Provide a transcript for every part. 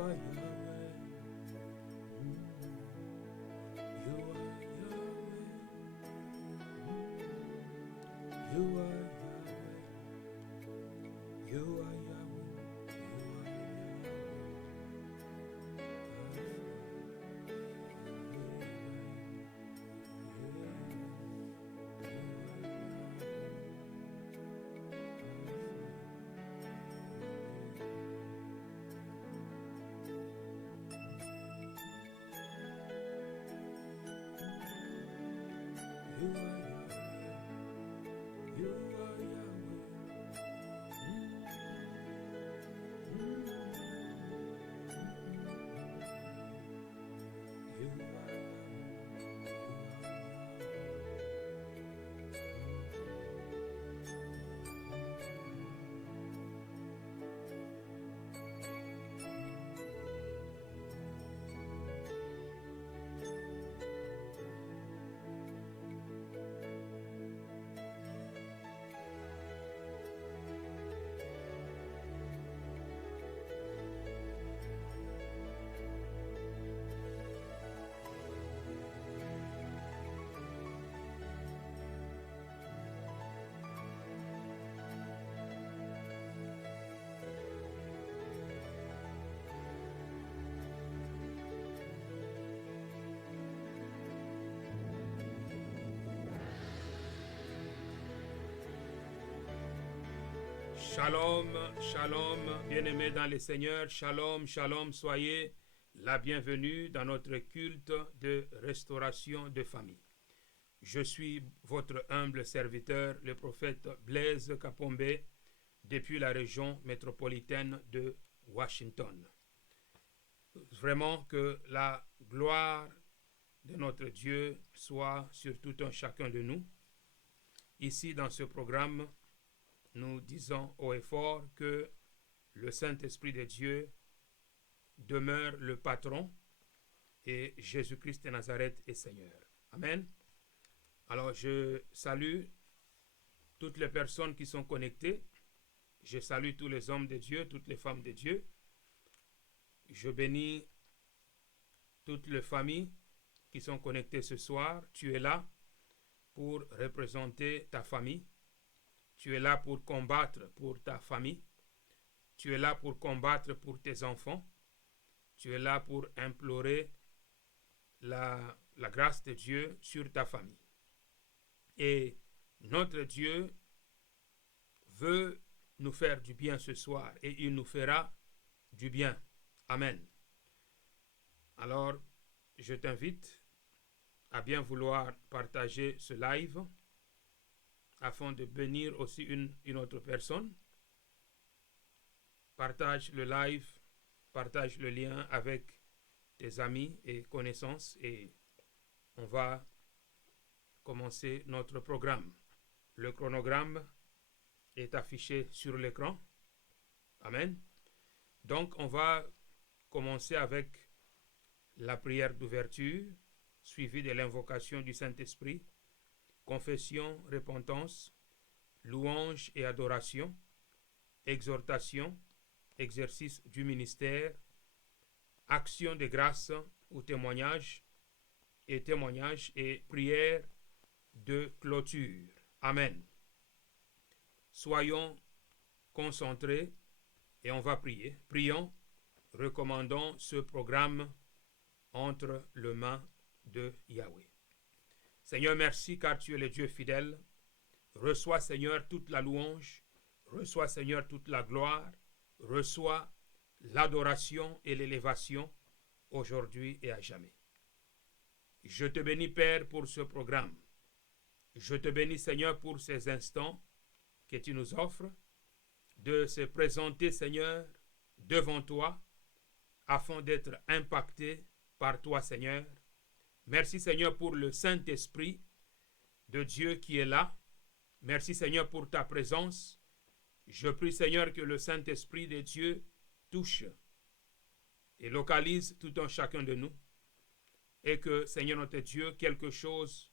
are Yahweh. You are Yahweh. You are Yahweh. You are Yahweh. You are Yahweh. You are Yahweh. You are Shalom, shalom, bien-aimés dans le Seigneur, shalom, shalom, soyez la bienvenue dans notre culte de restauration de famille. Je suis votre humble serviteur, le prophète Blaise Kapombe, depuis la région métropolitaine de Washington. Vraiment que la gloire de notre Dieu soit sur tout un chacun de nous. Ici, dans ce programme, nous disons haut et fort que le Saint-Esprit de Dieu demeure le patron et Jésus-Christ de Nazareth est Seigneur. Amen. Alors, je salue toutes les personnes qui sont connectées. Je salue tous les hommes de Dieu, toutes les femmes de Dieu. Je bénis toutes les familles qui sont connectées ce soir. Tu es là pour représenter ta famille. Tu es là pour combattre pour ta famille. Tu es là pour combattre pour tes enfants. Tu es là pour implorer la grâce de Dieu sur ta famille. Et notre Dieu veut nous faire du bien ce soir et il nous fera du bien. Amen. Alors, je t'invite à bien vouloir partager ce live afin de bénir aussi une autre personne. Partage le live, partage le lien avec tes amis et connaissances et on va commencer notre programme. Le chronogramme est affiché sur l'écran. Amen. Donc, on va commencer avec la prière d'ouverture, suivie de l'invocation du Saint-Esprit, confession, repentance, louange et adoration, exhortation, exercice du ministère, action de grâce ou témoignage et prière de clôture. Amen. Soyons concentrés et on va prier. Prions, recommandons ce programme entre les mains de Yahweh. Seigneur, merci car tu es le Dieu fidèle. Reçois, Seigneur, toute la louange. Reçois, Seigneur, toute la gloire. Reçois l'adoration et l'élévation aujourd'hui et à jamais. Je te bénis, Père, pour ce programme. Je te bénis, Seigneur, pour ces instants que tu nous offres de se présenter, Seigneur, devant toi afin d'être impacté par toi, Seigneur. Merci, Seigneur, pour le Saint-Esprit de Dieu qui est là. Merci, Seigneur, pour ta présence. Je prie, Seigneur, que le Saint-Esprit de Dieu touche et localise tout un chacun de nous. Et que, Seigneur notre Dieu, quelque chose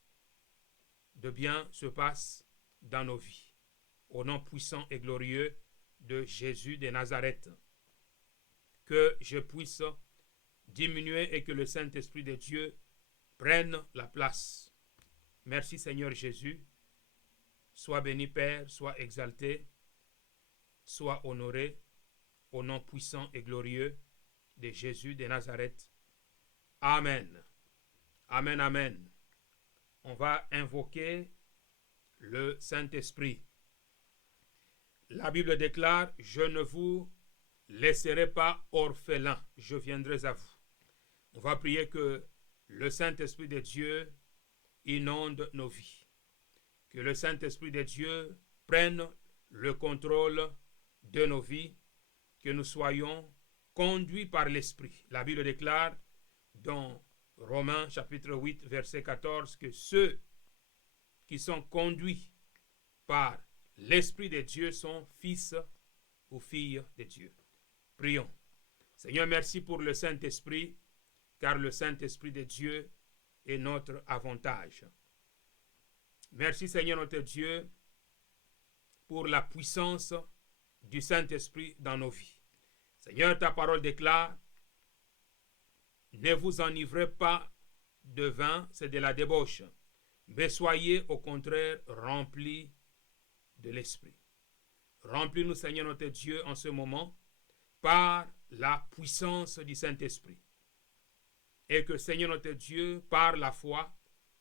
de bien se passe dans nos vies. Au nom puissant et glorieux de Jésus de Nazareth. que je puisse diminuer et que le Saint-Esprit de Dieu prenne la place. Merci Seigneur Jésus. Sois béni Père, sois exalté, sois honoré au nom puissant et glorieux de Jésus de Nazareth. Amen. Amen, amen. On va invoquer le Saint-Esprit. La Bible déclare, « Je ne vous laisserai pas orphelin, je viendrai à vous. » On va prier que le Saint-Esprit de Dieu inonde nos vies. Que le Saint-Esprit de Dieu prenne le contrôle de nos vies, que nous soyons conduits par l'Esprit. La Bible déclare dans Romains chapitre 8, verset 14, que ceux qui sont conduits par l'Esprit de Dieu sont fils ou filles de Dieu. Prions. Seigneur, merci pour le Saint-Esprit, car le Saint-Esprit de Dieu est notre avantage. Merci Seigneur notre Dieu pour la puissance du Saint-Esprit dans nos vies. Seigneur, ta parole déclare, ne vous enivrez pas de vin, c'est de la débauche, mais soyez au contraire remplis de l'Esprit. Remplis-nous Seigneur notre Dieu en ce moment par la puissance du Saint-Esprit. Et que Seigneur notre Dieu, par la foi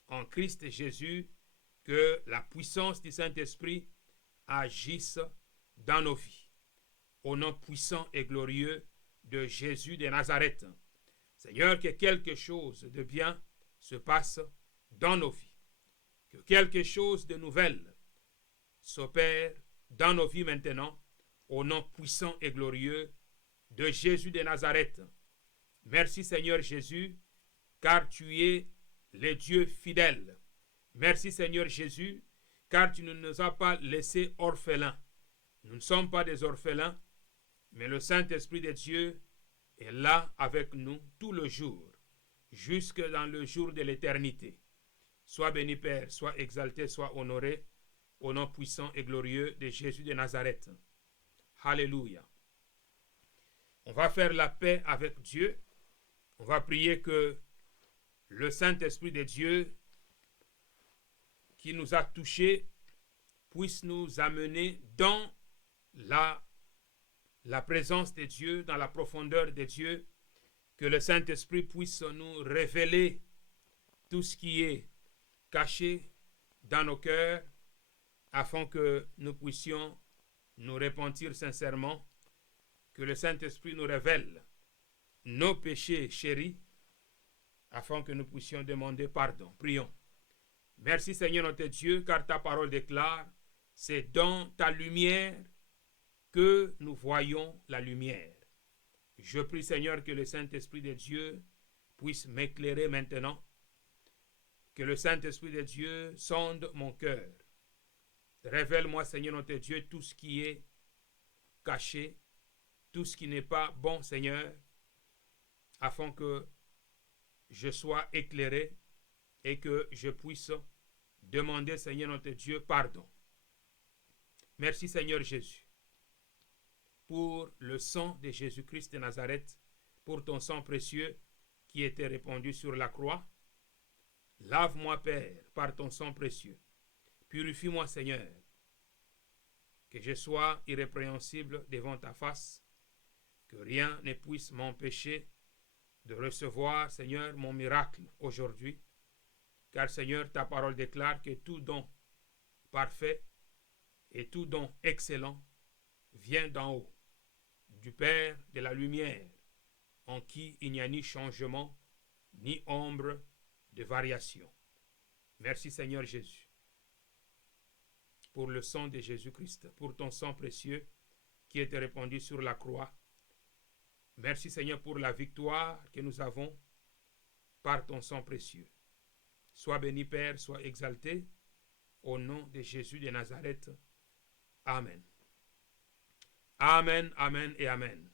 en Christ Jésus, que la puissance du Saint-Esprit agisse dans nos vies. Au nom puissant et glorieux de Jésus de Nazareth. Seigneur, que quelque chose de bien se passe dans nos vies. Que quelque chose de nouvel s'opère dans nos vies maintenant. Au nom puissant et glorieux de Jésus de Nazareth. Merci Seigneur Jésus, car tu es le Dieu fidèle. Merci Seigneur Jésus, car tu ne nous as pas laissés orphelins. Nous ne sommes pas des orphelins, mais le Saint-Esprit de Dieu est là avec nous tout le jour, jusque dans le jour de l'éternité. Sois béni Père, sois exalté, sois honoré, au nom puissant et glorieux de Jésus de Nazareth. Alléluia. On va faire la paix avec Dieu. On va prier que le Saint-Esprit de Dieu qui nous a touchés puisse nous amener dans la présence de Dieu, dans la profondeur de Dieu, que le Saint-Esprit puisse nous révéler tout ce qui est caché dans nos cœurs, afin que nous puissions nous repentir sincèrement, que le Saint-Esprit nous révèle nos péchés chéris, afin que nous puissions demander pardon. Prions. Merci Seigneur notre Dieu, car ta parole déclare, c'est dans ta lumière que nous voyons la lumière. Je prie Seigneur que le Saint-Esprit de Dieu puisse m'éclairer maintenant, que le Saint-Esprit de Dieu sonde mon cœur. Révèle-moi Seigneur notre Dieu tout ce qui est caché, tout ce qui n'est pas bon Seigneur, afin que je sois éclairé et que je puisse demander Seigneur notre Dieu pardon. Merci Seigneur Jésus pour le sang de Jésus-Christ de Nazareth, pour ton sang précieux qui était répandu sur la croix. Lave-moi Père par ton sang précieux. Purifie-moi Seigneur, que je sois irrépréhensible devant ta face, que rien ne puisse m'empêcher de recevoir Seigneur mon miracle aujourd'hui, car Seigneur ta parole déclare que tout don parfait et tout don excellent vient d'en haut, du Père de la lumière, en qui il n'y a ni changement, ni ombre de variation. Merci Seigneur Jésus, pour le sang de Jésus-Christ, pour ton sang précieux qui était répandu sur la croix. Merci Seigneur pour la victoire que nous avons par ton sang précieux. Sois béni Père, sois exalté, au nom de Jésus de Nazareth. Amen. Amen, amen et amen.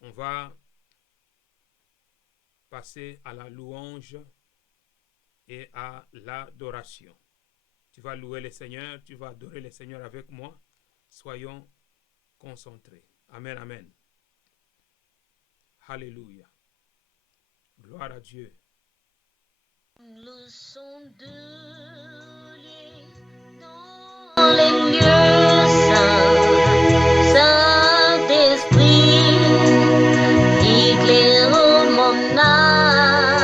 On va passer à la louange et à l'adoration. Tu vas louer le Seigneur, tu vas adorer le Seigneur avec moi. Soyons concentrés. Amen, amen. Alléluia. Gloire à Dieu. Le son de dans les lieux saints, Saint-Esprit, éclaire mon âme,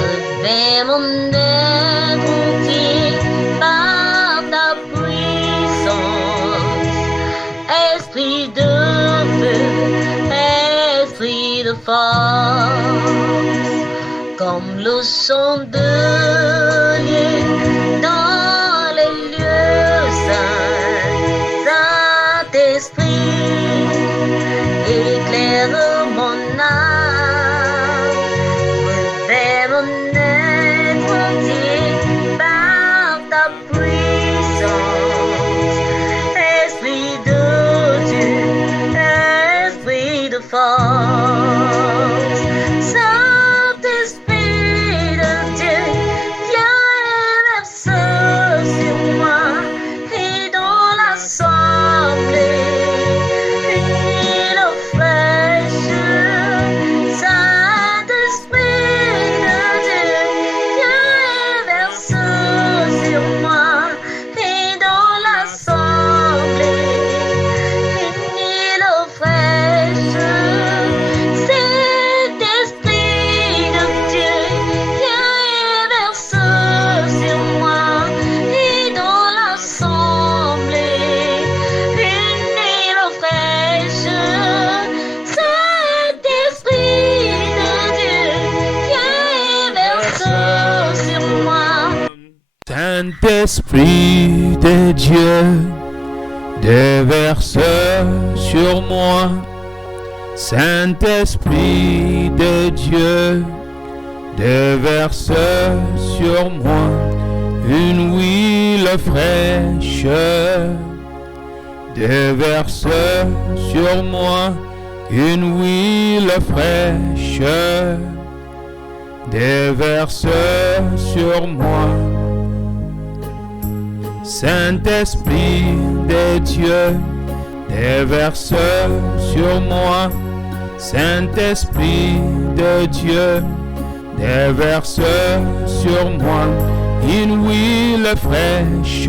refais mon être entier par ta puissance, Esprit de feu, Esprit de force, comme le son de lieu dans les lieux saints, Saint-Esprit, éclaire mon âme, refais mon être entier par ta puissance, Esprit de Dieu, Esprit de force, Saint-Esprit de Dieu, viens et verse sur moi et dans l'assemblée, une eau fraîche, Saint-Esprit de Dieu, viens et verse sur moi et dans l'assemblée, une eau fraîche, Saint-Esprit de Dieu, viens et verse sur moi et dans l'assemblée, une eau fraîche, Saint-Esprit de Dieu, viens et verse sur moi. Saint-Esprit de Dieu, déverse sur moi. Saint-Esprit de Dieu, déverse sur moi une huile fraîche.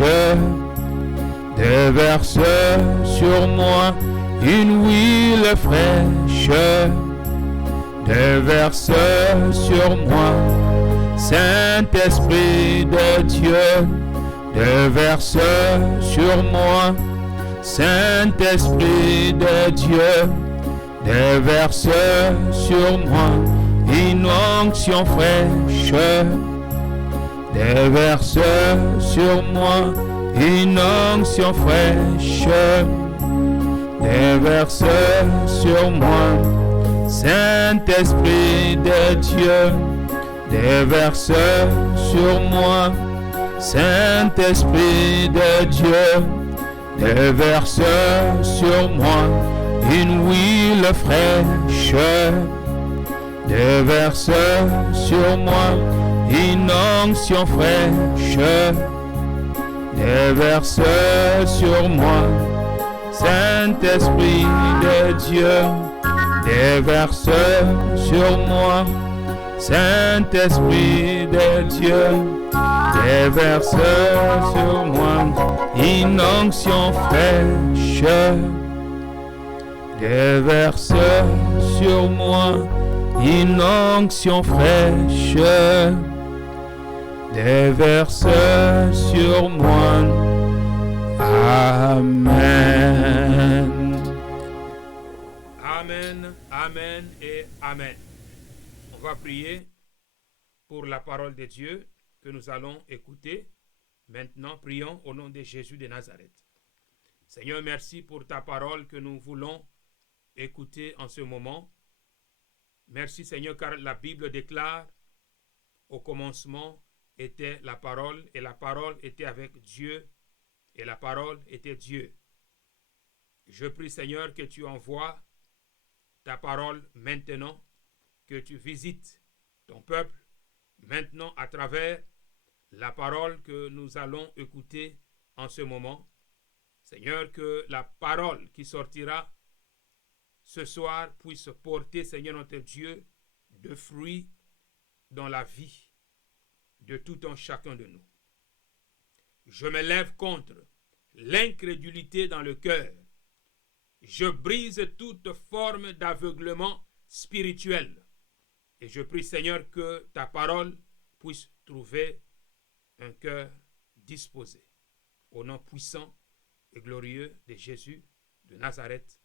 Déverse sur moi une huile fraîche. Déverse sur moi. Saint-Esprit de Dieu, déverse sur moi. Saint-Esprit de Dieu, déverse sur moi une huile fraîche. Déverse sur moi une huile fraîche. Déverse sur moi. Saint-Esprit de Dieu, déverse sur moi. Saint-Esprit de Dieu, déverse sur moi une onction fraîche. Déverse sur moi une onction fraîche. Déverse sur moi. Saint-Esprit de Dieu, déverse sur moi. Saint-Esprit de Dieu, déverse sur moi une huile fraîche. Déverse sur moi une onction fraîche. Déverse sur moi. Saint-Esprit de Dieu, déverse sur moi. Saint-Esprit de Dieu, déverse sur moi une onction fraîche. Déverse sur moi une onction fraîche. Déverse sur moi. Amen. Amen, amen et amen. On va prier pour la parole de Dieu que nous allons écouter. Maintenant, prions au nom de Jésus de Nazareth. Seigneur, merci pour ta parole que nous voulons écouter en ce moment. Merci Seigneur, car la Bible déclare: au commencement était la parole, et la parole était avec Dieu, et la parole était Dieu. Je prie Seigneur que tu envoies ta parole maintenant, que tu visites ton peuple maintenant à travers la parole que nous allons écouter en ce moment. Seigneur, que la parole qui sortira ce soir puisse porter, Seigneur notre Dieu, de fruits dans la vie de tout un chacun de nous. Je me lève contre l'incrédulité dans le cœur. Je brise toute forme d'aveuglement spirituel. Et je prie, Seigneur, que ta parole puisse trouver un cœur disposé. Au nom puissant et glorieux de Jésus de Nazareth.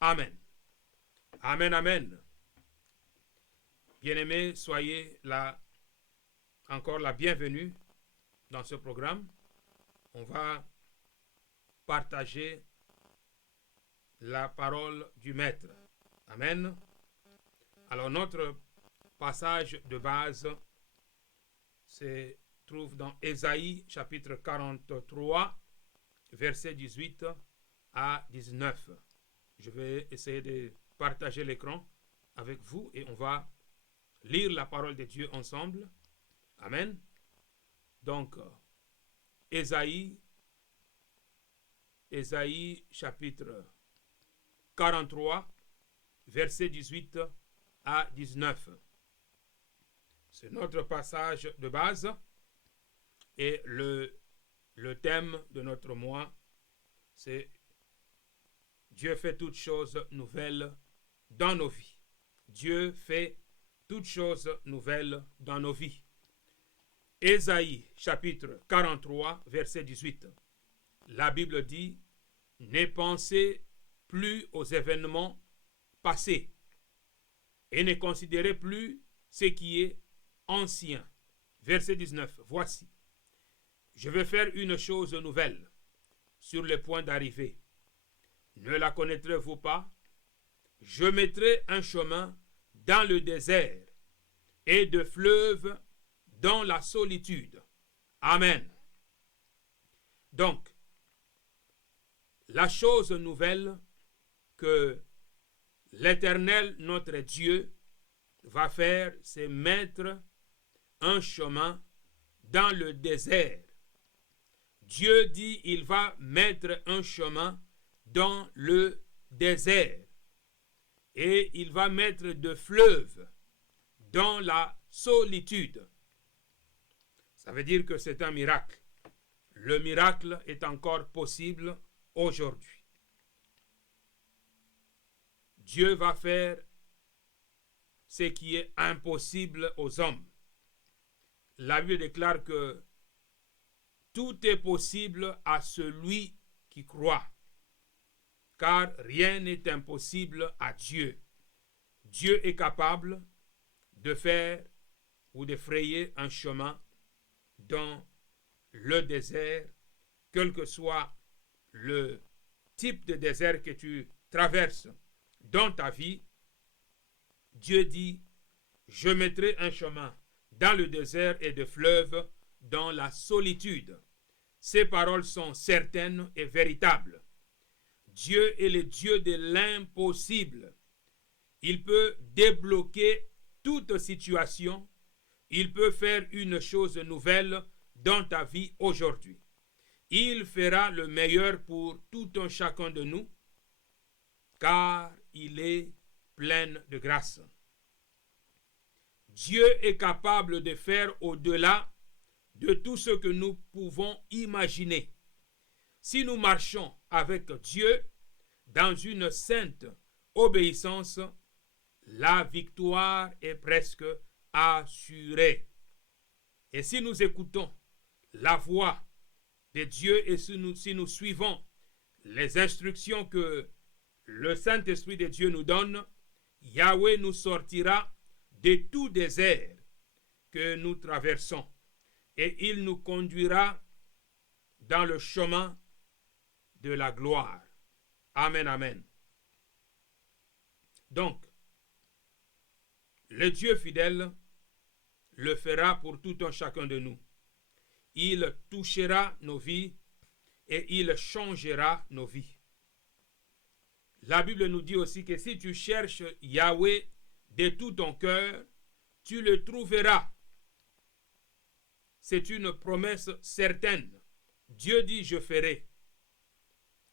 Amen. Amen, amen. Bien-aimés, soyez encore la bienvenue dans ce programme. On va partager la parole du Maître. Amen. Alors, notre passage de base se trouve dans Ésaïe, chapitre 43, versets 18 à 19. Je vais essayer de partager l'écran avec vous et on va lire la parole de Dieu ensemble. Amen. Donc, Ésaïe chapitre 43, versets 18 à 19. C'est notre passage de base et le thème de notre mois, c'est Dieu fait toutes choses nouvelles dans nos vies. Dieu fait toutes choses nouvelles dans nos vies. Ésaïe chapitre 43, verset 18. La Bible dit, ne pensez plus aux événements passés et ne considérez plus ce qui est ancien. Verset 19. Voici, je vais faire une chose nouvelle sur le point d'arriver. Ne la connaîtrez-vous pas? Je mettrai un chemin dans le désert et de fleuves dans la solitude. Amen. Donc, la chose nouvelle que l'Éternel, notre Dieu, va faire, c'est mettre un chemin dans le désert. Dieu dit il va mettre un chemin dans le désert et il va mettre de fleuves dans la solitude. Ça veut dire que c'est un miracle. Le miracle est encore possible aujourd'hui. Dieu va faire ce qui est impossible aux hommes. La Bible déclare que tout est possible à celui qui croit, car rien n'est impossible à Dieu. Dieu est capable de faire ou de frayer un chemin dans le désert, quel que soit le type de désert que tu traverses dans ta vie. Dieu dit, je mettrai un chemin dans le désert et de fleuves dans la solitude. Ces paroles sont certaines et véritables. Dieu est le Dieu de l'impossible. Il peut débloquer toute situation. Il peut faire une chose nouvelle dans ta vie aujourd'hui. Il fera le meilleur pour tout un chacun de nous, car il est plein de grâce. Dieu est capable de faire au-delà de tout ce que nous pouvons imaginer. Si nous marchons avec Dieu dans une sainte obéissance, la victoire est presque assurée. Et si nous écoutons la voix de Dieu et si nous suivons les instructions que le Saint-Esprit de Dieu nous donne, Yahweh nous sortira de tout désert que nous traversons et il nous conduira dans le chemin de la gloire. Amen, amen. Donc, le Dieu fidèle le fera pour tout un chacun de nous. Il touchera nos vies et il changera nos vies. La Bible nous dit aussi que si tu cherches Yahweh de tout ton cœur, tu le trouveras. C'est une promesse certaine. Dieu dit, je ferai,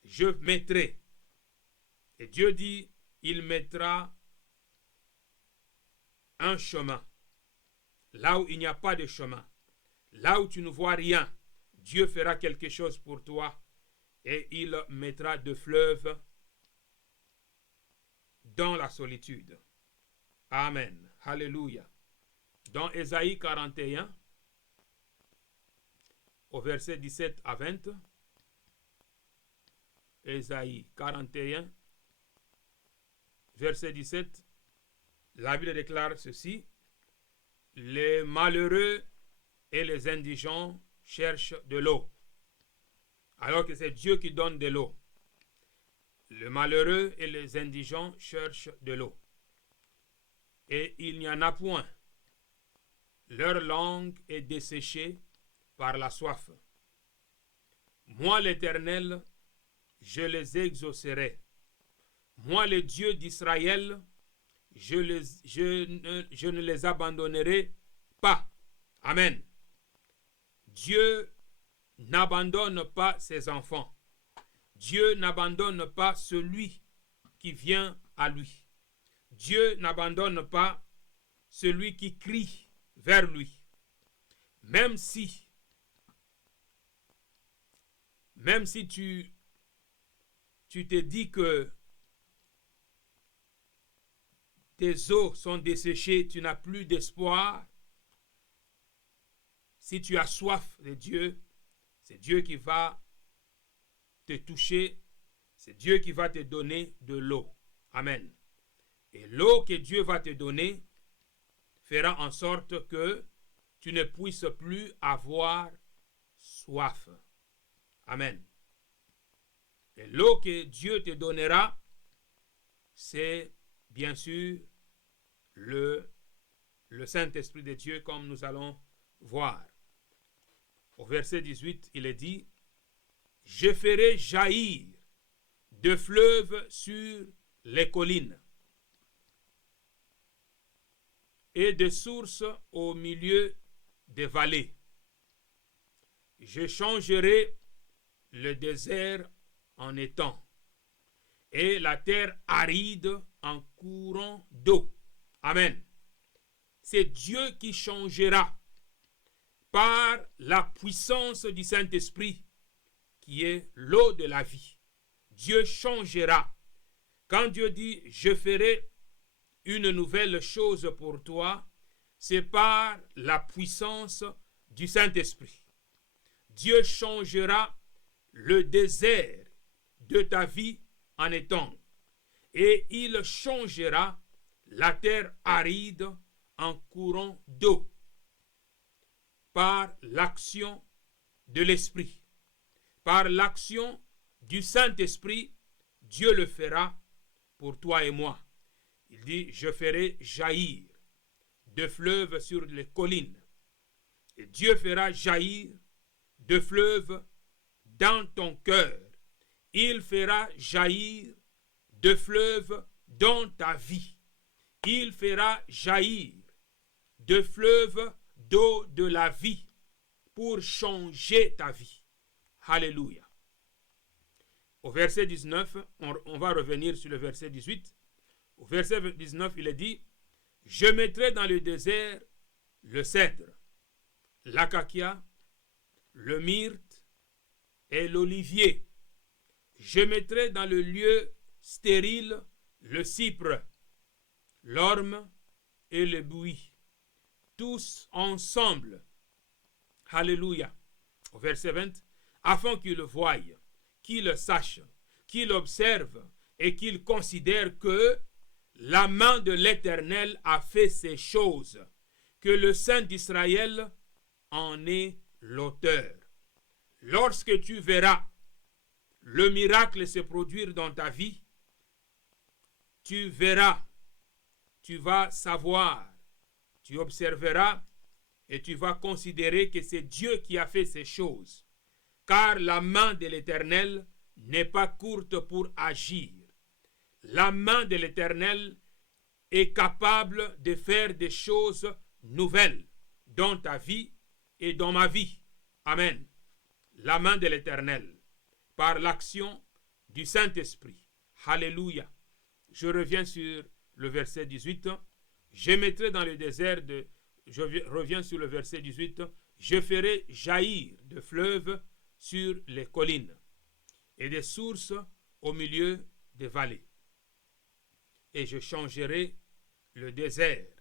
je mettrai. Et Dieu dit, il mettra un chemin. Là où il n'y a pas de chemin, là où tu ne vois rien, Dieu fera quelque chose pour toi et il mettra de fleuves dans la solitude. Amen. Alléluia. Dans Ésaïe 41, au verset 17 à 20, Ésaïe 41, verset 17, la Bible déclare ceci: les malheureux et les indigents cherchent de l'eau, alors que c'est Dieu qui donne de l'eau. Les malheureux et les indigents cherchent de l'eau, et il n'y en a point. Leur langue est desséchée par la soif. Moi, l'Éternel, je les exaucerai. Moi, le Dieu d'Israël, je ne les abandonnerai pas. Amen. Dieu n'abandonne pas ses enfants. Dieu n'abandonne pas celui qui vient à lui. Dieu n'abandonne pas celui qui crie vers lui. Même si tu te dis que tes eaux sont desséchées, tu n'as plus d'espoir, si tu as soif de Dieu, c'est Dieu qui va te toucher, c'est Dieu qui va te donner de l'eau. Amen. Et l'eau que Dieu va te donner fera en sorte que tu ne puisses plus avoir soif. Amen. Et l'eau que Dieu te donnera, c'est bien sûr le Saint-Esprit de Dieu, comme nous allons voir. Au verset 18, il est dit: je ferai jaillir de fleuves sur les collines et de sources au milieu des vallées. Je changerai le désert en étang et la terre aride en courant d'eau. Amen. C'est Dieu qui changera par la puissance du Saint-Esprit, qui est l'eau de la vie. Dieu changera. Quand Dieu dit: je ferai une nouvelle chose pour toi, c'est par la puissance du Saint-Esprit. Dieu changera le désert de ta vie en étang, et il changera la terre aride en courant d'eau, par l'action de l'Esprit. Par l'action du Saint-Esprit, Dieu le fera pour toi et moi. Il dit: je ferai jaillir de fleuves sur les collines. Et Dieu fera jaillir de fleuves dans ton cœur. Il fera jaillir de fleuves dans ta vie. Il fera jaillir de fleuves d'eau de la vie pour changer ta vie. Alléluia. Au verset 19, on va revenir sur le verset 18. Au verset 19, il est dit: je mettrai dans le désert le cèdre, l'acacia, le myrte et l'olivier. Je mettrai dans le lieu stérile le cypre, l'orme et le buis, tous ensemble. Alléluia. Au verset 20, afin qu'il le voie, qu'il le sache, qu'il observe et qu'il considère que la main de l'Éternel a fait ces choses, que le Saint d'Israël en est l'auteur. Lorsque tu verras le miracle se produire dans ta vie, tu verras, tu vas savoir, tu observeras et tu vas considérer que c'est Dieu qui a fait ces choses, car la main de l'Éternel n'est pas courte pour agir. La main de l'Éternel est capable de faire des choses nouvelles dans ta vie et dans ma vie. Amen. La main de l'Éternel, par l'action du Saint-Esprit. Alléluia. Je reviens sur le verset 18. Je mettrai dans le désert je reviens sur le verset 18. Je ferai jaillir de fleuves sur les collines et des sources au milieu des vallées. Et je changerai le désert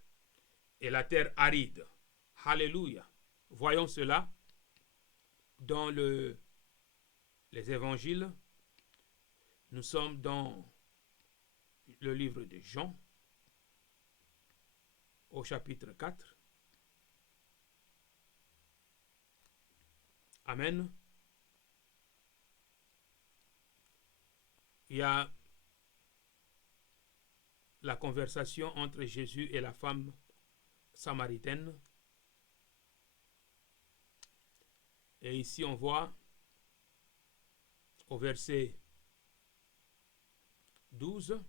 et la terre aride. Alléluia. Voyons cela dans les évangiles. Nous sommes dans le livre de Jean, au chapitre 4. Amen. Il y a la conversation entre Jésus et la femme samaritaine. Et ici on voit au verset 12,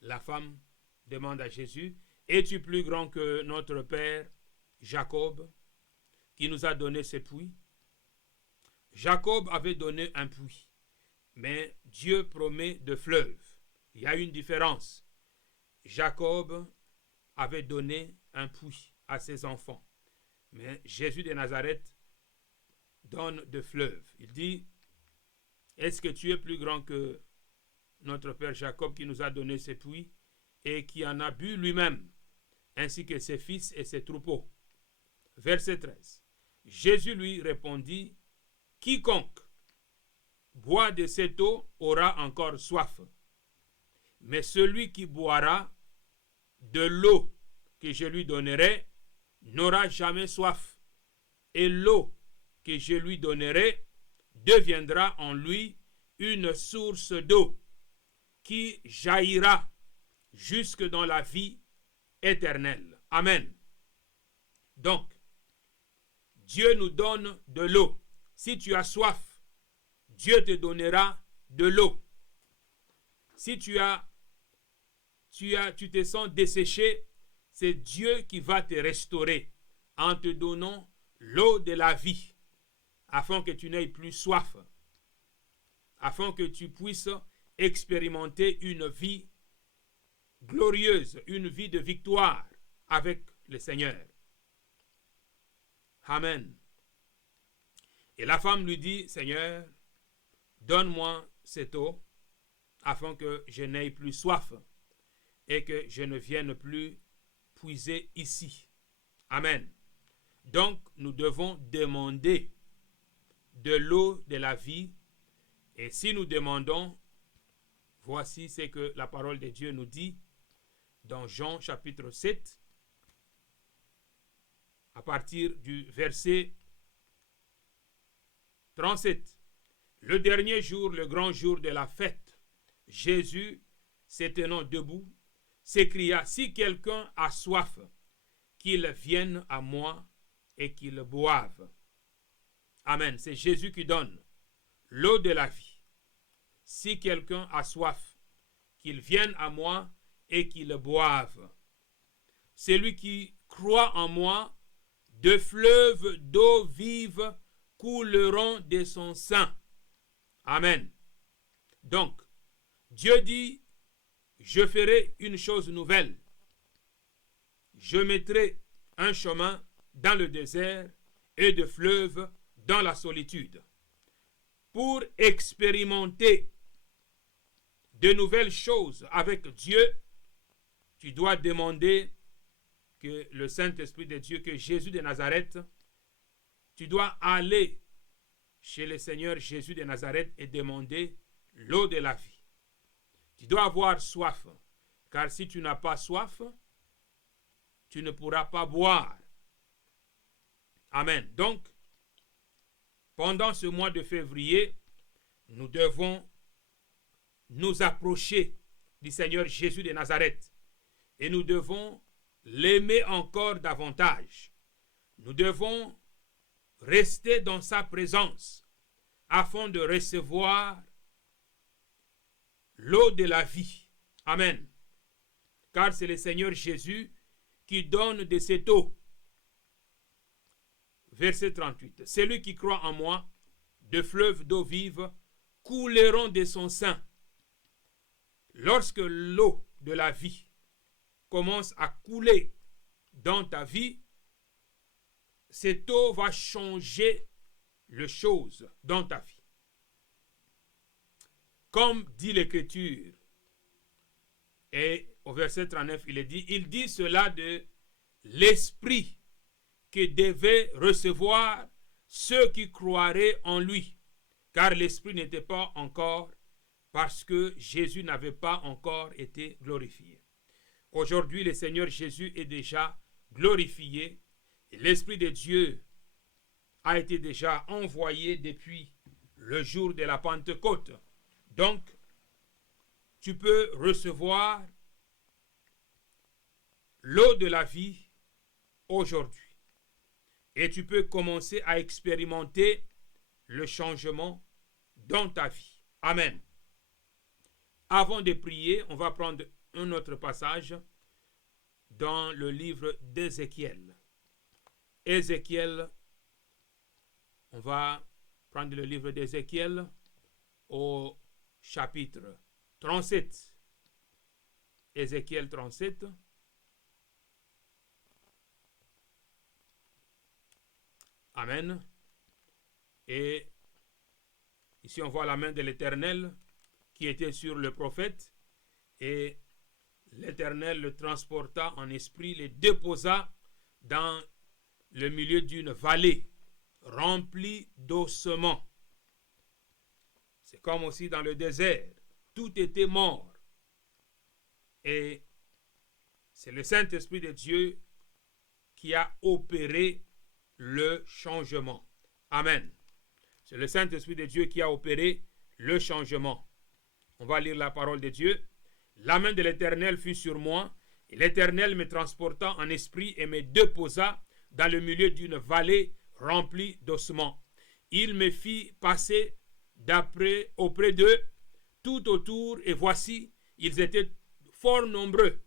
la femme demande à Jésus, « Es-tu plus grand que notre père Jacob, qui nous a donné ce puits ?» Jacob avait donné un puits, mais Dieu promet de fleuves. Il y a une différence. Jacob avait donné un puits à ses enfants, mais Jésus de Nazareth donne de fleuves. Il dit, « Est-ce que tu es plus grand que notre père Jacob qui nous a donné ce puits et qui en a bu lui-même, ainsi que ses fils et ses troupeaux. » Verset 13. Jésus lui répondit, « Quiconque boit de cette eau aura encore soif. Mais celui qui boira de l'eau que je lui donnerai n'aura jamais soif. Et l'eau que je lui donnerai deviendra en lui une source d'eau qui jaillira jusque dans la vie éternelle. » Amen. Donc, Dieu nous donne de l'eau. Si tu as soif, Dieu te donnera de l'eau. Si tu te sens desséché, c'est Dieu qui va te restaurer en te donnant l'eau de la vie, afin que tu n'aies plus soif, afin que tu puisses expérimenter une vie glorieuse, une vie de victoire avec le Seigneur. Amen. Et la femme lui dit, « Seigneur, donne-moi cette eau, afin que je n'aie plus soif et que je ne vienne plus puiser ici. » Amen. Donc, nous devons demander de l'eau de la vie. Et si nous demandons, voici ce que la parole de Dieu nous dit dans Jean chapitre 7, à partir du verset 37. Le dernier jour, le grand jour de la fête, Jésus, se tenant debout, s'écria, « Si quelqu'un a soif, qu'il vienne à moi et qu'il boive. » Amen. C'est Jésus qui donne l'eau de la vie. Si quelqu'un a soif, qu'il vienne à moi et qu'il boive. Celui qui croit en moi, de fleuves d'eau vive couleront de son sein. Amen. Donc, Dieu dit, je ferai une chose nouvelle. Je mettrai un chemin dans le désert et de fleuves dans la solitude. Pour expérimenter de nouvelles choses avec Dieu, tu dois demander que le Saint-Esprit de Dieu, que Jésus de Nazareth, tu dois aller chez le Seigneur Jésus de Nazareth et demander l'eau de la vie. Tu dois avoir soif, car si tu n'as pas soif, tu ne pourras pas boire. Amen. Donc, pendant ce mois de février, nous devons nous approcher du Seigneur Jésus de Nazareth et nous devons l'aimer encore davantage. Nous devons rester dans sa présence afin de recevoir l'eau de la vie. Amen. Car c'est le Seigneur Jésus qui donne de cette eau. Verset 38. Celui qui croit en moi, de fleuves d'eau vive couleront de son sein. Lorsque l'eau de la vie commence à couler dans ta vie, cette eau va changer les choses dans ta vie. Comme dit l'Écriture, et au verset 39, il dit cela de l'Esprit que devaient recevoir ceux qui croiraient en lui, car l'Esprit n'était pas encore, parce que Jésus n'avait pas encore été glorifié. Aujourd'hui, le Seigneur Jésus est déjà glorifié, et l'Esprit de Dieu a été déjà envoyé depuis le jour de la Pentecôte. Donc, tu peux recevoir l'eau de la vie aujourd'hui. Et tu peux commencer à expérimenter le changement dans ta vie. Amen. Avant de prier, on va prendre un autre passage dans le livre d'Ézéchiel. Ézéchiel, on va prendre le livre d'Ézéchiel au chapitre 37. Ézéchiel 37. Amen. Et ici on voit la main de l'Éternel qui était sur le prophète, et l'Éternel le transporta en esprit, le déposa dans le milieu d'une vallée remplie d'ossements. C'est comme aussi dans le désert, tout était mort. Et c'est le Saint-Esprit de Dieu qui a opéré le changement. Amen. C'est le Saint-Esprit de Dieu qui a opéré le changement. On va lire la parole de Dieu. La main de l'Éternel fut sur moi, et l'Éternel me transporta en esprit et me déposa dans le milieu d'une vallée remplie d'ossements. Il me fit passer auprès d'eux tout autour, et voici, ils étaient fort nombreux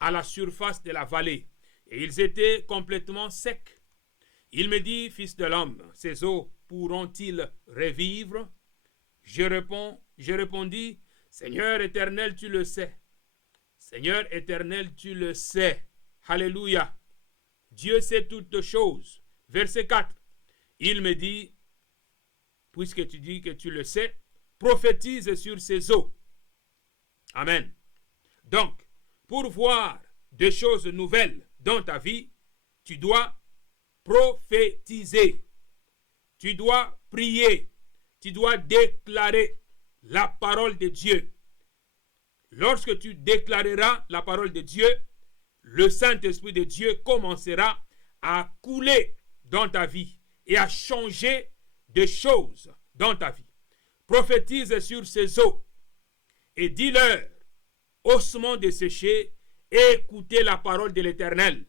à la surface de la vallée, et ils étaient complètement secs. Il me dit, fils de l'homme, ces eaux pourront-ils revivre? Je répondis, Seigneur éternel, tu le sais. Seigneur éternel, tu le sais. Alléluia. Dieu sait toutes choses. Verset 4. Il me dit, puisque tu dis que tu le sais, prophétise sur ces eaux. Amen. Donc, pour voir des choses nouvelles dans ta vie, tu dois prophétiser. Tu dois prier. Tu dois déclarer la parole de Dieu. Lorsque tu déclareras la parole de Dieu, le Saint-Esprit de Dieu commencera à couler dans ta vie et à changer des choses dans ta vie. Prophétise sur ces eaux et dis-leur, ossements desséchés, écoutez la parole de l'Éternel.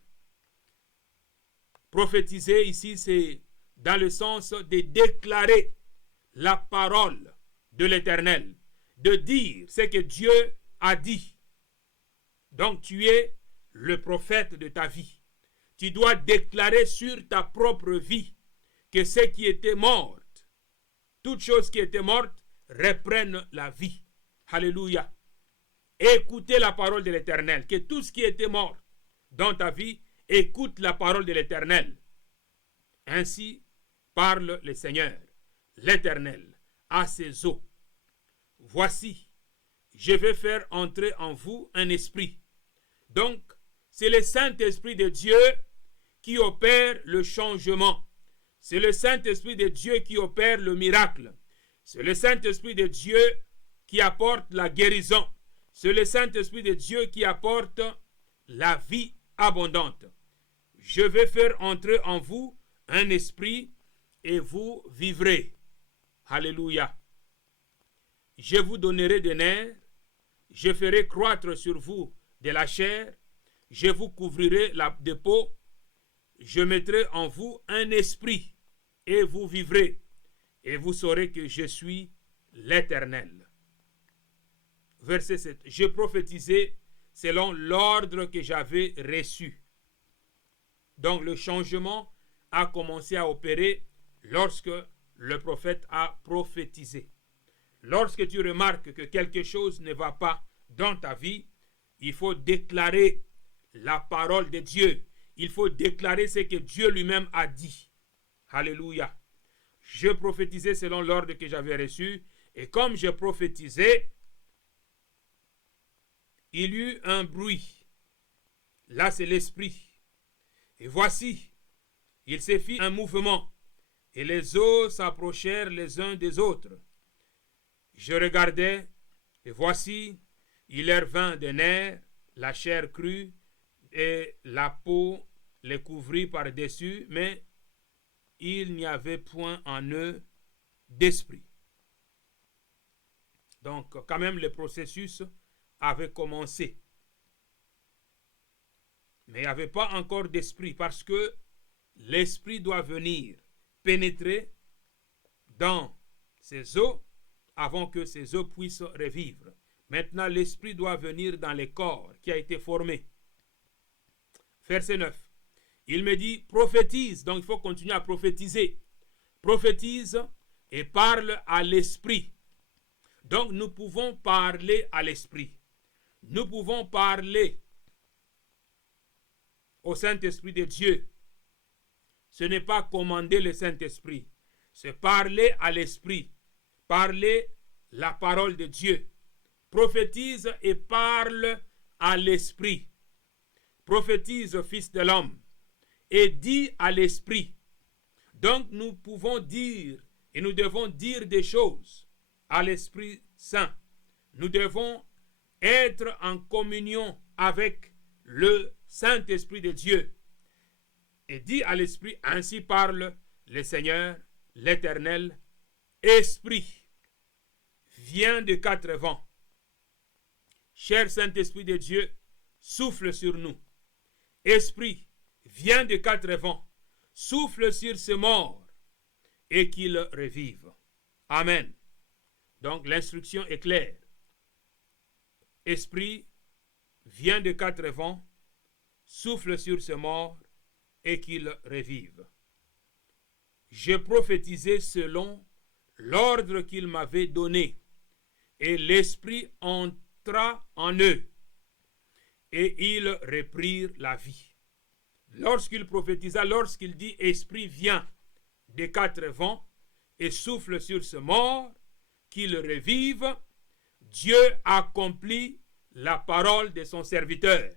Prophétiser ici, c'est dans le sens de déclarer la parole de l'Éternel, de dire ce que Dieu a dit. Donc tu es le prophète de ta vie. Tu dois déclarer sur ta propre vie que ce qui était mort, toutes choses qui étaient mortes, reprennent la vie. Alléluia. Écoutez la parole de l'Éternel, que tout ce qui était mort dans ta vie, écoute la parole de l'Éternel. Ainsi parle le Seigneur, l'Éternel, à ses eaux. Voici, je vais faire entrer en vous un esprit. Donc, c'est le Saint-Esprit de Dieu qui opère le changement. C'est le Saint-Esprit de Dieu qui opère le miracle. C'est le Saint-Esprit de Dieu qui apporte la guérison. C'est le Saint-Esprit de Dieu qui apporte la vie abondante. Je vais faire entrer en vous un esprit et vous vivrez. Alléluia. Je vous donnerai des nerfs, je ferai croître sur vous de la chair, je vous couvrirai de peau, je mettrai en vous un esprit et vous vivrez, et vous saurez que je suis l'Éternel. Verset 7. Je prophétisais selon l'ordre que j'avais reçu. Donc le changement a commencé à opérer lorsque le prophète a prophétisé. Lorsque tu remarques que quelque chose ne va pas dans ta vie, il faut déclarer la parole de Dieu. Il faut déclarer ce que Dieu lui-même a dit. Alléluia. Je prophétisais selon l'ordre que j'avais reçu. Et comme je prophétisais, il y eut un bruit. Là, c'est l'esprit. Et voici, il se fit un mouvement. Et les eaux s'approchèrent les uns des autres. Je regardais, et voici, il leur vint des nerfs, la chair crue, et la peau les couvrit par-dessus, mais il n'y avait point en eux d'esprit. Donc, quand même, le processus avait commencé. Mais il n'y avait pas encore d'esprit, parce que l'esprit doit venir pénétrer dans ces eaux avant que ces eaux puissent revivre. Maintenant, l'esprit doit venir dans le corps qui a été formé. Verset 9. Il me dit, prophétise. Donc, il faut continuer à prophétiser. Prophétise et parle à l'esprit. Donc, nous pouvons parler à l'esprit. Nous pouvons parler au Saint-Esprit de Dieu. Ce n'est pas commander le Saint-Esprit. C'est parler à l'esprit. Parler la parole de Dieu. Prophétise et parle à l'esprit. Prophétise, fils de l'homme, et dis à l'esprit. Donc nous pouvons dire et nous devons dire des choses à l'Esprit Saint. Nous devons être en communion avec le Saint-Esprit de Dieu. Et dis à l'Esprit, ainsi parle le Seigneur, l'Éternel, Esprit, viens de quatre vents. Cher Saint-Esprit de Dieu, souffle sur nous. Esprit, viens de quatre vents, souffle sur ce mort et qu'il revive. Amen. Donc l'instruction est claire. Esprit, viens de quatre vents, souffle sur ce mort et qu'il revive. Je prophétisais selon l'ordre qu'il m'avait donné, et l'esprit entra en eux, et ils reprirent la vie. Lorsqu'il prophétisa, lorsqu'il dit esprit vient des quatre vents et souffle sur ce mort, qu'il revive, Dieu accomplit la parole de son serviteur,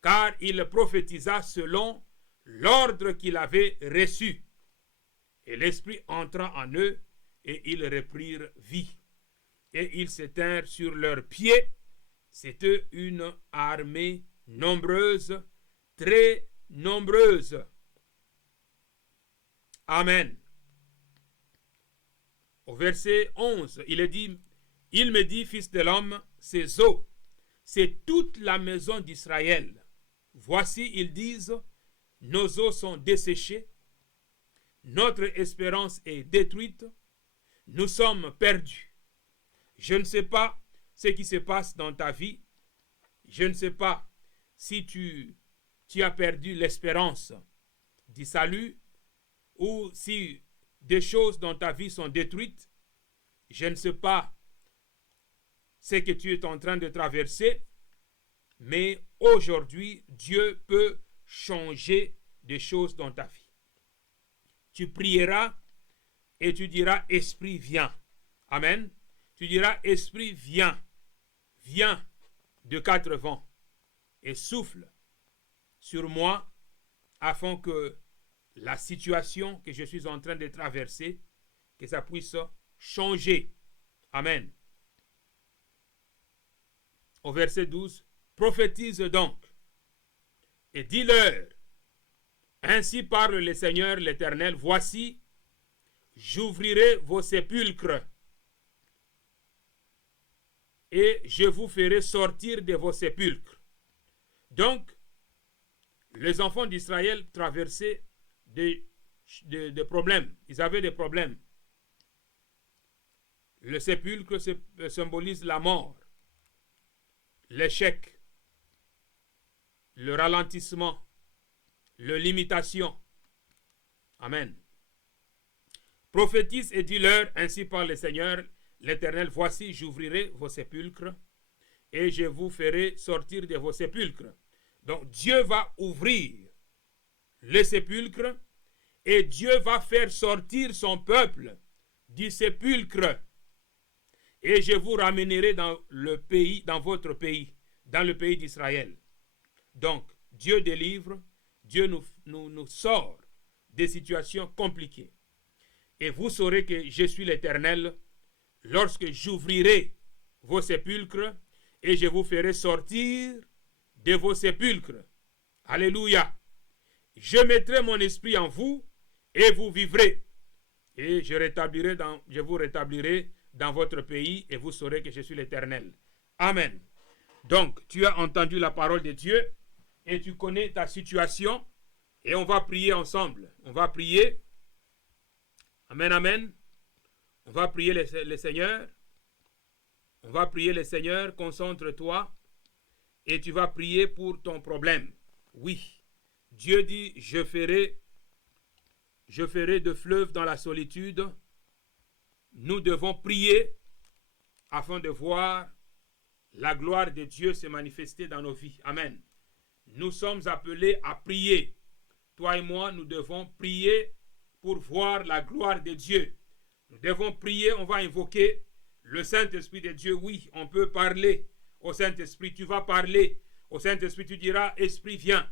car il prophétisa selon l'ordre qu'il avait reçu. Et l'esprit entra en eux et ils reprirent vie. Et ils s'étinrent sur leurs pieds. C'était une armée nombreuse, très nombreuse. Amen. Au verset 11, il me dit, fils de l'homme, ces eaux, c'est toute la maison d'Israël. Voici, ils disent, nos eaux sont desséchées, notre espérance est détruite, nous sommes perdus. Je ne sais pas ce qui se passe dans ta vie, je ne sais pas si tu as perdu l'espérance du salut ou si des choses dans ta vie sont détruites. Je ne sais pas ce que tu es en train de traverser, mais aujourd'hui, Dieu peut changer des choses dans ta vie. Tu prieras et tu diras, Esprit, viens. Amen. Tu diras, Esprit, viens. Viens de quatre vents et souffle sur moi afin que la situation que je suis en train de traverser, que ça puisse changer. Amen. Au verset 12, prophétise donc et dis-leur, ainsi parle le Seigneur l'Éternel, voici, j'ouvrirai vos sépulcres et je vous ferai sortir de vos sépulcres. Donc, les enfants d'Israël traversaient des problèmes. Ils avaient des problèmes. Le sépulcre symbolise la mort, l'échec, le ralentissement, la limitation. Amen. Prophétise et dis-leur, ainsi parle le Seigneur, l'Éternel, voici, j'ouvrirai vos sépulcres et je vous ferai sortir de vos sépulcres. Donc Dieu va ouvrir les sépulcres et Dieu va faire sortir son peuple du sépulcre. Et je vous ramènerai dans le pays, dans votre pays, dans le pays d'Israël. Donc, Dieu délivre, Dieu nous sort des situations compliquées. Et vous saurez que je suis l'Éternel lorsque j'ouvrirai vos sépulcres et je vous ferai sortir de vos sépulcres. Alléluia. Je mettrai mon esprit en vous et vous vivrez. Et je vous rétablirai dans votre pays et vous saurez que je suis l'Éternel. Amen. Donc, tu as entendu la parole de Dieu et tu connais ta situation et on va prier ensemble. On va prier. Amen, amen. On va prier le Seigneur. On va prier le Seigneur. Concentre-toi et tu vas prier pour ton problème. Oui, Dieu dit, je ferai de fleuves dans la solitude. Nous devons prier afin de voir la gloire de Dieu se manifester dans nos vies. Amen. Nous sommes appelés à prier. Toi et moi, nous devons prier pour voir la gloire de Dieu. Nous devons prier, on va invoquer le Saint-Esprit de Dieu. Oui, on peut parler au Saint-Esprit. Tu vas parler au Saint-Esprit, tu diras, Esprit, viens.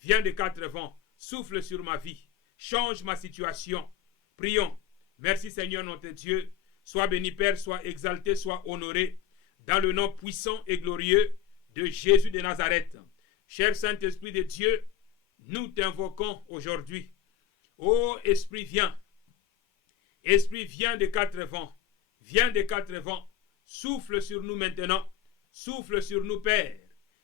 Viens des quatre vents, souffle sur ma vie. Change ma situation. Prions. Merci Seigneur notre Dieu. Sois béni Père, sois exalté, sois honoré. Dans le nom puissant et glorieux de Jésus de Nazareth. Cher Saint-Esprit de Dieu, nous t'invoquons aujourd'hui. Ô Esprit, viens. Esprit, viens des quatre vents. Viens des quatre vents. Souffle sur nous maintenant. Souffle sur nous, Père.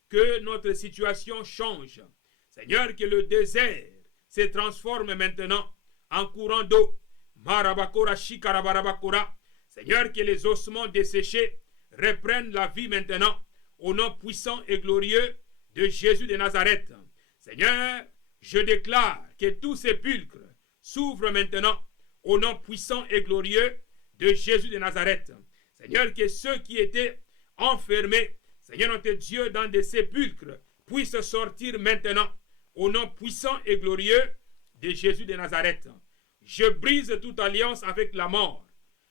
Que notre situation change. Seigneur, que le désert se transforme maintenant en courant d'eau. Marabakora, shikarabarabakora. Seigneur, que les ossements desséchés reprennent la vie maintenant. Au nom puissant et glorieux de Jésus de Nazareth. Seigneur, je déclare que tout sépulcre s'ouvre maintenant. Au nom puissant et glorieux de Jésus de Nazareth. Seigneur, que ceux qui étaient enfermés, Seigneur notre Dieu, dans des sépulcres, puissent sortir maintenant. Au nom puissant et glorieux de Jésus de Nazareth. Je brise toute alliance avec la mort.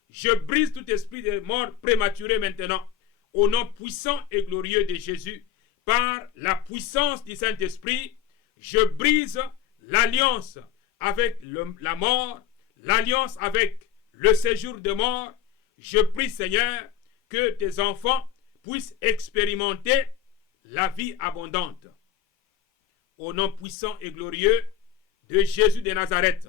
Je brise tout esprit de mort prématuré maintenant. Au nom puissant et glorieux de Jésus. Par la puissance du Saint-Esprit, je brise l'alliance avec la mort, l'alliance avec le séjour de mort. Je prie, Seigneur, que tes enfants puissent expérimenter la vie abondante. Au nom puissant et glorieux de Jésus de Nazareth.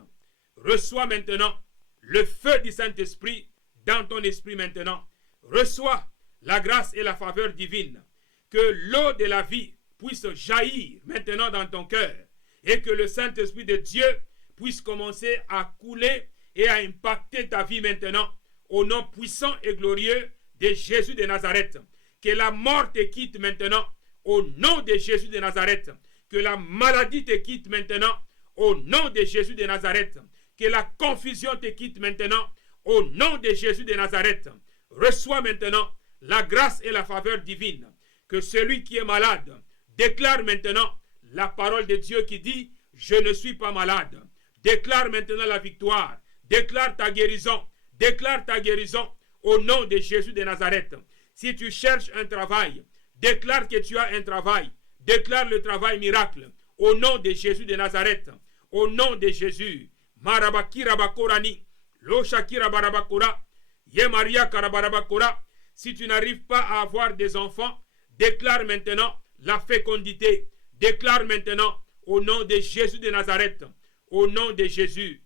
Reçois maintenant le feu du Saint-Esprit dans ton esprit maintenant. Reçois la grâce et la faveur divine. Que l'eau de la vie puisse jaillir maintenant dans ton cœur. Et que le Saint-Esprit de Dieu puisse commencer à couler et à impacter ta vie maintenant. Au nom puissant et glorieux de Jésus de Nazareth. Que la mort te quitte maintenant. Au nom de Jésus de Nazareth. Que la maladie te quitte maintenant. Au nom de Jésus de Nazareth. Que la confusion te quitte maintenant. Au nom de Jésus de Nazareth. Reçois maintenant la grâce et la faveur divine. Que celui qui est malade déclare maintenant la parole de Dieu qui dit « Je ne suis pas malade ». Déclare maintenant la victoire. Déclare ta guérison. Déclare ta guérison au nom de Jésus de Nazareth. Si tu cherches un travail, déclare que tu as un travail. Déclare le travail miracle au nom de Jésus de Nazareth. Au nom de Jésus. Marabakira bakorani. Loshakira barabakora. Yemaria karabarabakora. Si tu n'arrives pas à avoir des enfants, déclare maintenant la fécondité. Déclare maintenant au nom de Jésus de Nazareth. Au nom de Jésus.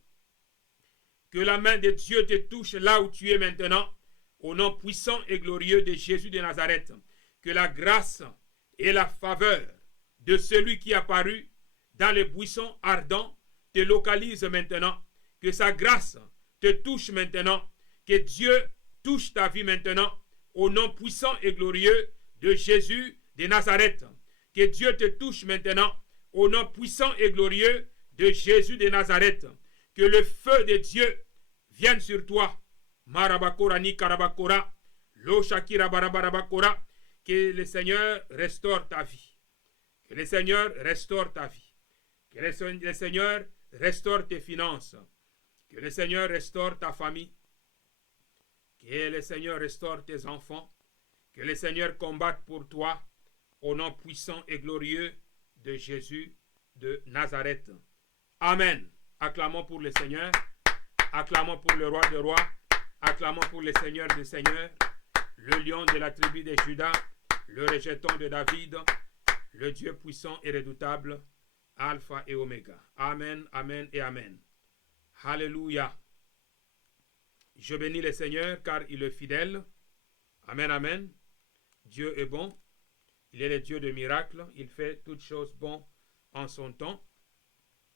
Que la main de Dieu te touche là où tu es maintenant. Au nom puissant et glorieux de Jésus de Nazareth. Que la grâce et la faveur de celui qui est apparu dans les buissons ardents te localise maintenant. Que sa grâce te touche maintenant. Que Dieu touche ta vie maintenant. Au nom puissant et glorieux de Jésus de Nazareth. Que Dieu te touche maintenant. Au nom puissant et glorieux de Jésus de Nazareth. Que le feu de Dieu vienne sur toi. Marabakora ni karabakora. Lo shakira barabarabakora. Que le Seigneur restaure ta vie. Que le Seigneur restaure ta vie. Que le Seigneur restaure tes finances. Que le Seigneur restaure ta famille. Que le Seigneur restaure tes enfants. Que le Seigneur combatte pour toi au nom puissant et glorieux de Jésus de Nazareth. Amen. Acclamons pour le Seigneur. Acclamons pour le roi des rois. Acclamons pour le Seigneur des seigneurs. Le lion de la tribu de Judas. Le rejeton de David. Le Dieu puissant et redoutable. Alpha et Oméga. Amen, amen et amen. Alléluia. Je bénis le Seigneur car il est fidèle. Amen, amen. Dieu est bon. Il est le Dieu de miracles. Il fait toutes choses bonnes en son temps.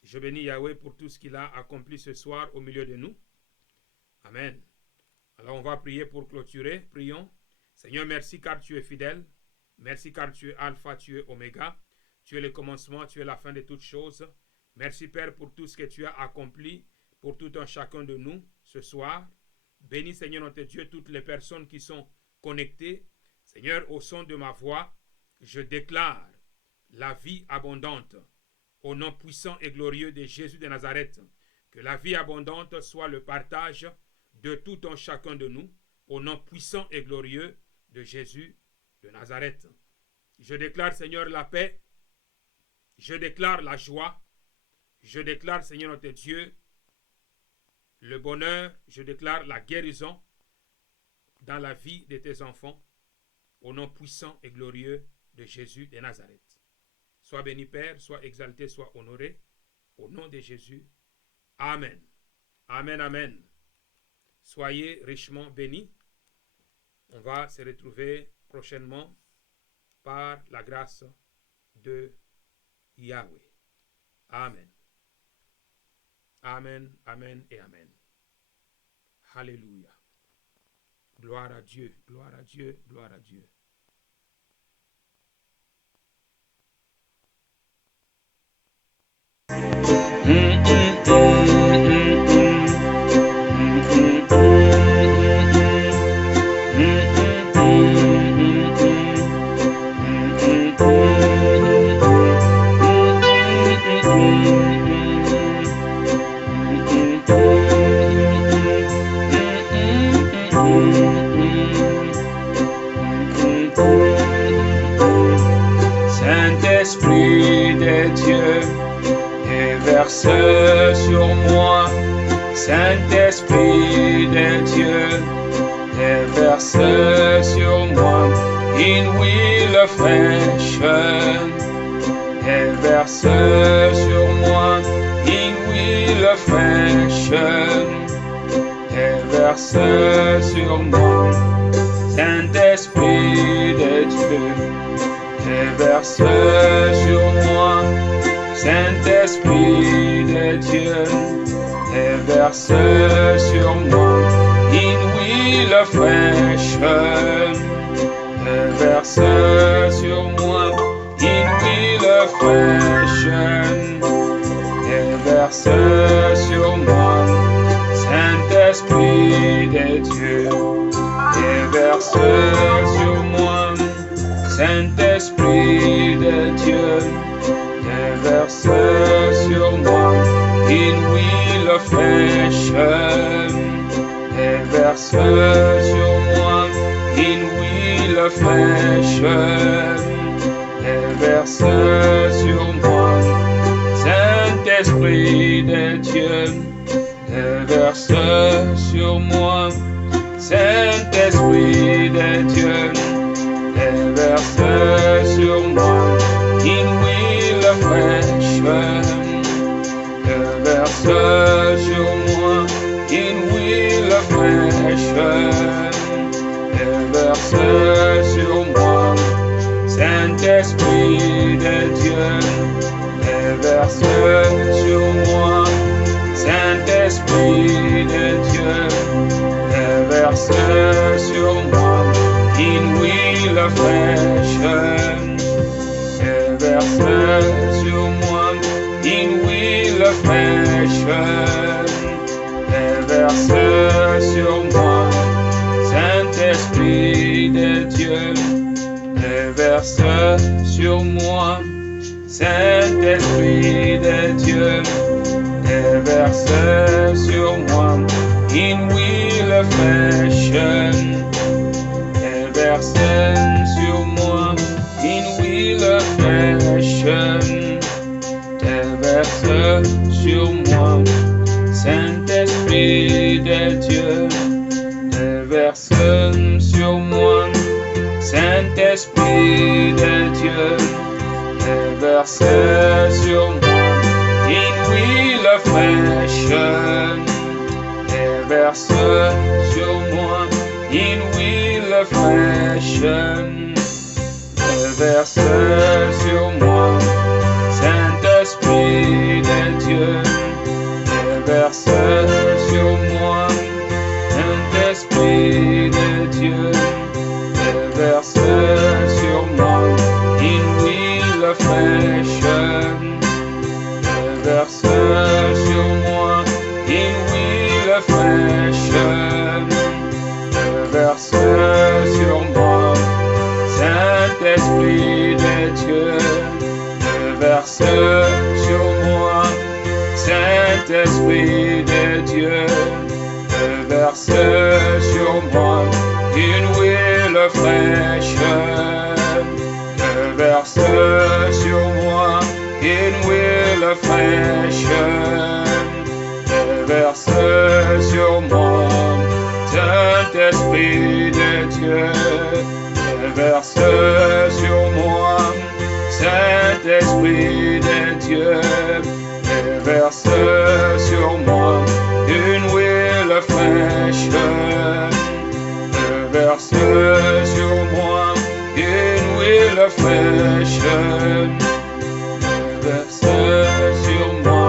Je bénis Yahweh pour tout ce qu'il a accompli ce soir au milieu de nous. Amen. Alors on va prier pour clôturer. Prions. Seigneur, merci car tu es fidèle. Merci car tu es Alpha, tu es Oméga. Tu es le commencement, tu es la fin de toutes choses. Merci Père pour tout ce que tu as accompli pour tout un chacun de nous ce soir. Bénis Seigneur notre Dieu toutes les personnes qui sont connectées. Seigneur, au son de ma voix, je déclare la vie abondante au nom puissant et glorieux de Jésus de Nazareth. Que la vie abondante soit le partage de tout un chacun de nous au nom puissant et glorieux de Jésus de Nazareth. Je déclare Seigneur la paix. Je déclare la joie. Je déclare Seigneur notre Dieu le bonheur. Je déclare la guérison dans la vie de tes enfants au nom puissant et glorieux de Jésus de Nazareth. Sois béni Père, sois exalté, sois honoré au nom de Jésus. Amen. Amen, amen. Soyez richement bénis. On va se retrouver prochainement par la grâce de Yahweh. Amen. Amen, amen et amen. Alléluia. Gloire à Dieu, gloire à Dieu, gloire à Dieu. Saint-Esprit de Dieu, déverse sur moi. Saint-Esprit de Dieu, déverse sur moi une huile fraîche. Déverse sur moi une huile fraîche. Déverse sur moi. Saint-Esprit de Dieu, déverse sur moi. Saint-Esprit de Dieu, déverse sur moi une huile fraîche. Déverse sur moi une huile fraîche. Déverse sur moi. Saint-Esprit de Dieu, déverse sur moi. Saint-Esprit de Dieu, déverse sur moi une huile fraîche. Déverse sur moi une huile fraîche. Déverse sur moi. Saint-Esprit de Dieu, déverse sur moi. Saint-Esprit de Dieu, déverse sur moi une huile fraîche. Déverse sur moi une huile fraîche. Déverse sur moi. Saint-Esprit de Dieu, déverse sur moi. Saint-Esprit de Dieu, déverse sur moi une huile fraîche. Déverse sur moi une huile fraîche. Déverse sur moi. Saint-Esprit de Dieu, déverse sur moi. Saint-Esprit de Dieu, déverse sur moi. In will fashion, déverse sur moi. In will fashion, déverse sur moi. Saint-Esprit de Dieu, déverse sur moi. Saint-Esprit de Dieu, déverse sur moi. In will fashion, déverse sur moi. In will fashion, déverse sur moi. Saint-Esprit de Dieu, déverse sur moi. Saint-Esprit de Dieu, déverse sur moi. In will fashion, déverse sur moi. In will fashion, déverse sur moi. Saint-Esprit de Dieu, déverse sur moi. Saint-Esprit de Dieu, déverse sur moi. In will fashion, déverse sur moi. In will fashion, déverse sur moi. Saint-Esprit de Dieu, déverse sur moi. Saint-Esprit de Dieu, déverse sur moi. In will fashion, déverse sur moi. In will fashion, déverse sur moi.